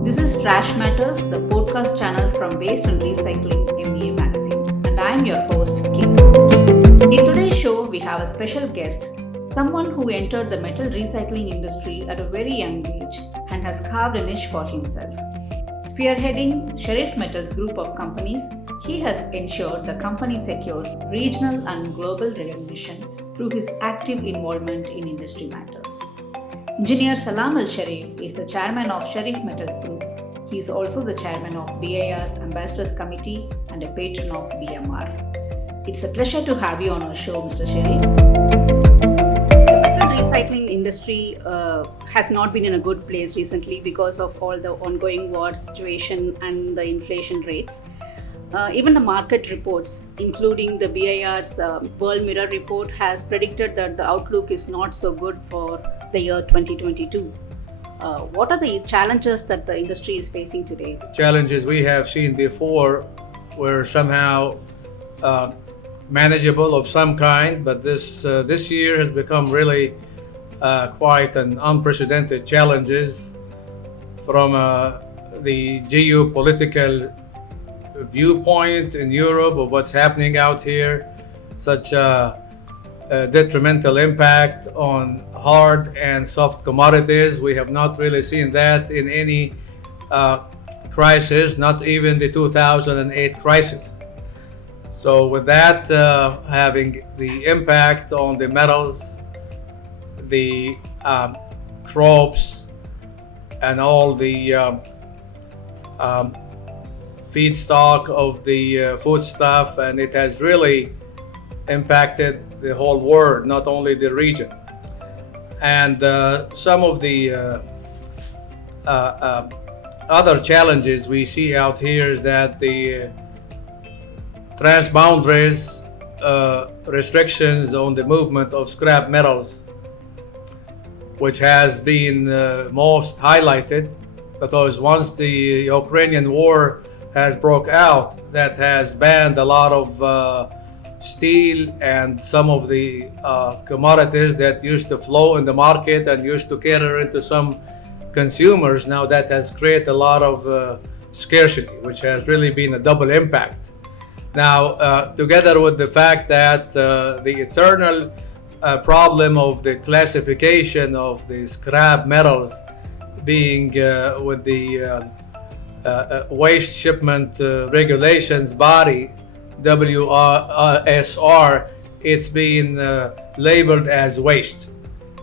This is Trash Matters, the podcast channel from Waste and Recycling MEA magazine, and I am your host, Keith. In today's show, we have a special guest, someone who entered the metal recycling industry at a very young age and has carved a niche for himself. Spearheading Sharif Metals group of companies, he has ensured the company secures regional and global recognition through his active involvement in industry matters. Engineer Salam Al Sharif is the chairman of Sharif Metals Group. He is also the chairman of BIR's Ambassadors Committee and a patron of BMR. It's a pleasure to have you on our show, Mr. Sharif. The metal recycling industry has not been in a good place recently because of all the ongoing war situation and the inflation rates. Even the market reports, including the BIR's World Mirror report, has predicted that the outlook is not so good for the year 2022. What are the challenges that the industry is facing today? Challenges we have seen before were somehow manageable of some kind, but this year has become really quite an unprecedented challenges from the geopolitical viewpoint in Europe of what's happening out here, such a detrimental impact on hard and soft commodities. We have not really seen that in any crisis, not even the 2008 crisis. So with that having the impact on the metals, the crops, and all the feedstock of the foodstuff, and it has really impacted the whole world, not only the region. And some of the other challenges we see out here is that the transboundaries restrictions on the movement of scrap metals, which has been most highlighted, because once the Ukrainian war has broke out, that has banned a lot of steel and some of the commodities that used to flow in the market and used to cater into some consumers. Now that has created a lot of scarcity, which has really been a double impact. Now, together with the fact that the eternal problem of the classification of the scrap metals being with the waste shipment regulations body, WSR, it's been labeled as waste.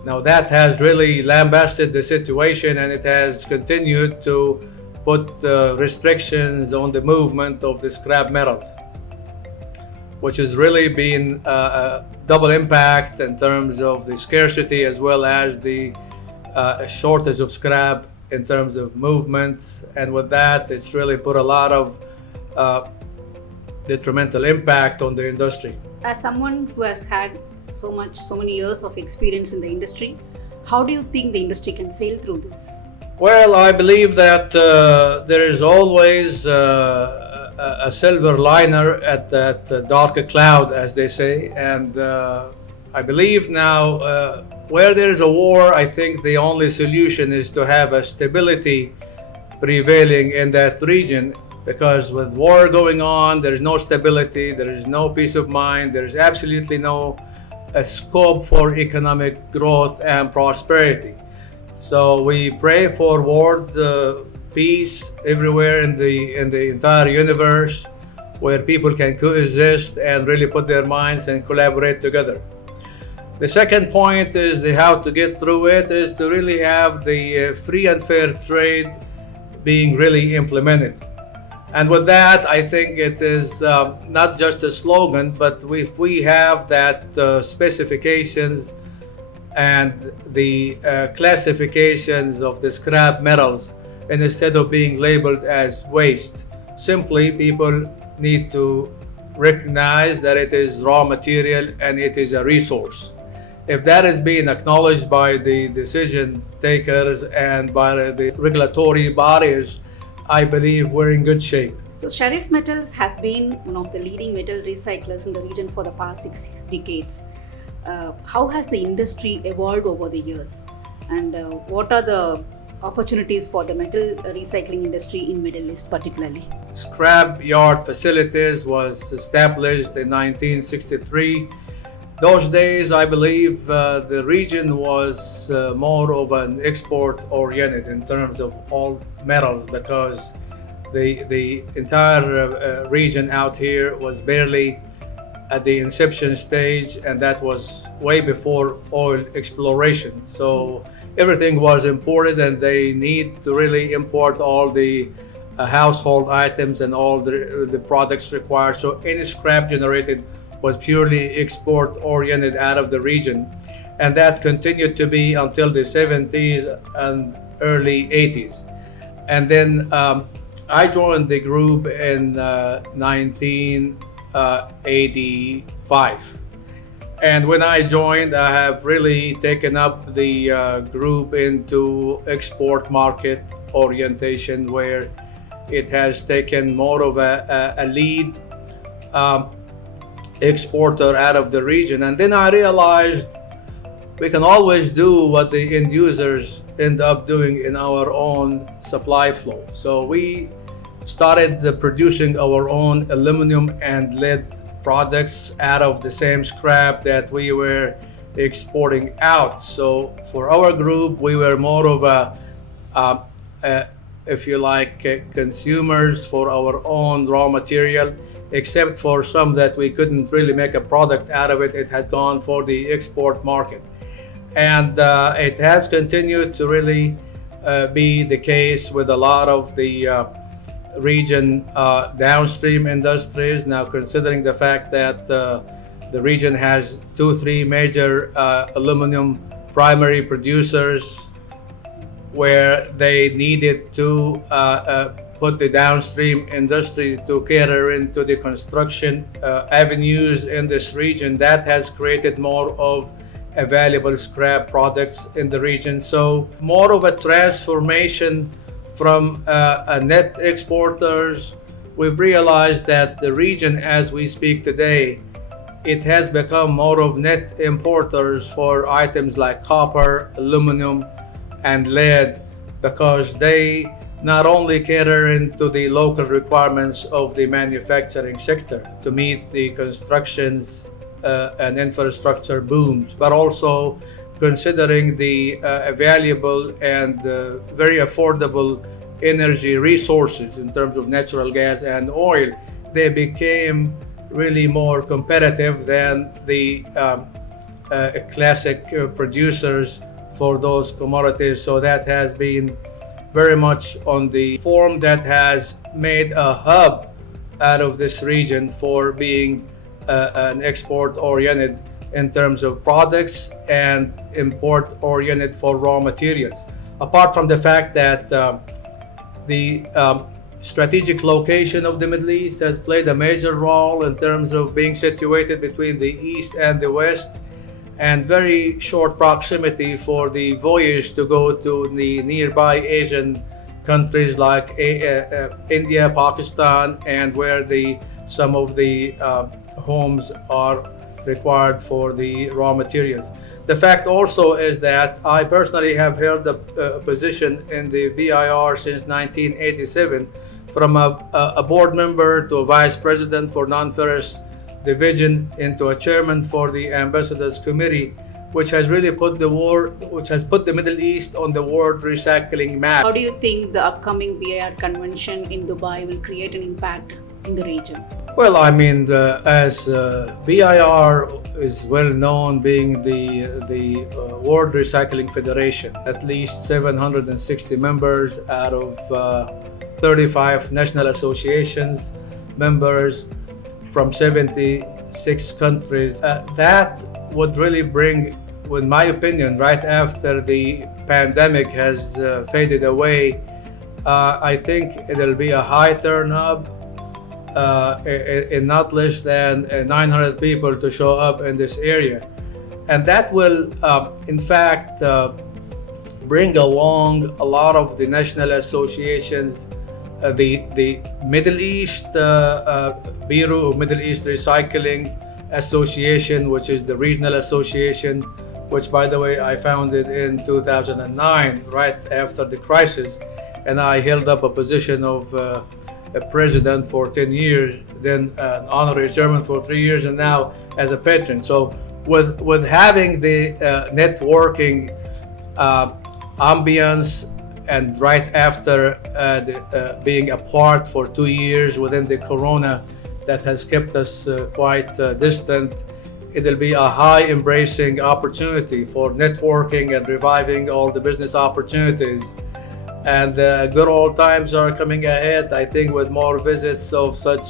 Now that has really lambasted the situation, and it has continued to put restrictions on the movement of the scrap metals, which has really been a double impact in terms of the scarcity as well as the shortage of scrap in terms of movements. And with that, it's really put a lot of detrimental impact on the industry. As someone who has had so many years of experience in the industry, how do you think the industry can sail through this? Well, I believe that there is always a silver liner at that darker cloud, as they say. And I believe now where there is a war, I think the only solution is to have a stability prevailing in that region, because with war going on, there is no stability, there is no peace of mind, there is absolutely no scope for economic growth and prosperity. So we pray for world peace everywhere in the entire universe, where people can coexist and really put their minds and collaborate together. The second point is how to get through it is to really have the free and fair trade being really implemented. And with that, I think it is not just a slogan, but if we have that specifications and the classifications of the scrap metals, and instead of being labeled as waste, simply people need to recognize that it is raw material and it is a resource. If that is being acknowledged by the decision takers and by the regulatory bodies, I believe we're in good shape. So Sharif Metals has been one of the leading metal recyclers in the region for the past 6 decades. How has the industry evolved over the years? And what are the opportunities for the metal recycling industry in Middle East particularly? Scrap yard facilities was established in 1963. Those days, I believe the region was more of an export oriented in terms of all metals, because the entire region out here was barely at the inception stage, and that was way before oil exploration. So everything was imported, and they need to really import all the household items and all the products required. So any scrap generated was purely export oriented out of the region, and that continued to be until the 70s and early 80s. And then I joined the group in 1985. And when I joined, I have really taken up the group into export market orientation, where it has taken more of a lead exporter out of the region. And then I realized we can always do what the end users end up doing in our own supply flow. So we started producing our own aluminum and lead products out of the same scrap that we were exporting out. So for our group, we were more of if you like, consumers for our own raw material, except for some that we couldn't really make a product out of it. It had gone for the export market. And it has continued to really be the case with a lot of the region downstream industries. Now, considering the fact that the region has 2-3 major aluminum primary producers, where they needed to put the downstream industry to cater into the construction avenues in this region, that has created more of available scrap products in the region. So more of a transformation from a net exporters. We've realized that the region, as we speak today, it has become more of net importers for items like copper, aluminum, and lead, because they not only cater into the local requirements of the manufacturing sector to meet the constructions and infrastructure booms, but also considering the valuable and very affordable energy resources in terms of natural gas and oil. They became really more competitive than the classic producers for those commodities. So that has been very much on the form that has made a hub out of this region for being an export oriented in terms of products and import oriented for raw materials. Apart from the fact that the strategic location of the Middle East has played a major role in terms of being situated between the East and the West, and very short proximity for the voyage to go to the nearby Asian countries like India, Pakistan, and where some of the homes are required for the raw materials. The fact also is that I personally have held a position in the BIR since 1987, from a board member to a vice president for non-ferrous division into a chairman for the ambassadors committee, which has really put the Middle East on the world recycling map. How do you think the upcoming BIR convention in Dubai will create an impact in the region? Well, I mean, as BIR is well known, being the World Recycling Federation, at least 760 members out of 35 national associations, members from 76 countries. That would really bring, in my opinion, right after the pandemic has faded away, I think it'll be a high turn-up in not less than 900 people to show up in this area. And that will, in fact, bring along a lot of the national associations, the Middle East Bureau of Middle East Recycling Association, which is the regional association which, by the way, I founded in 2009, right after the crisis. And I held up a position of a president for 10 years, then an honorary chairman for 3 years, and now as a patron. So with having the networking ambience, and right after being apart for 2 years within the corona that has kept us quite distant, it'll be a high embracing opportunity for networking and reviving all the business opportunities. And good old times are coming ahead, I think, with more visits of such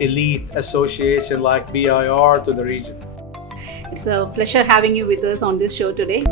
elite association like BIR to the region. It's a pleasure having you with us on this show today.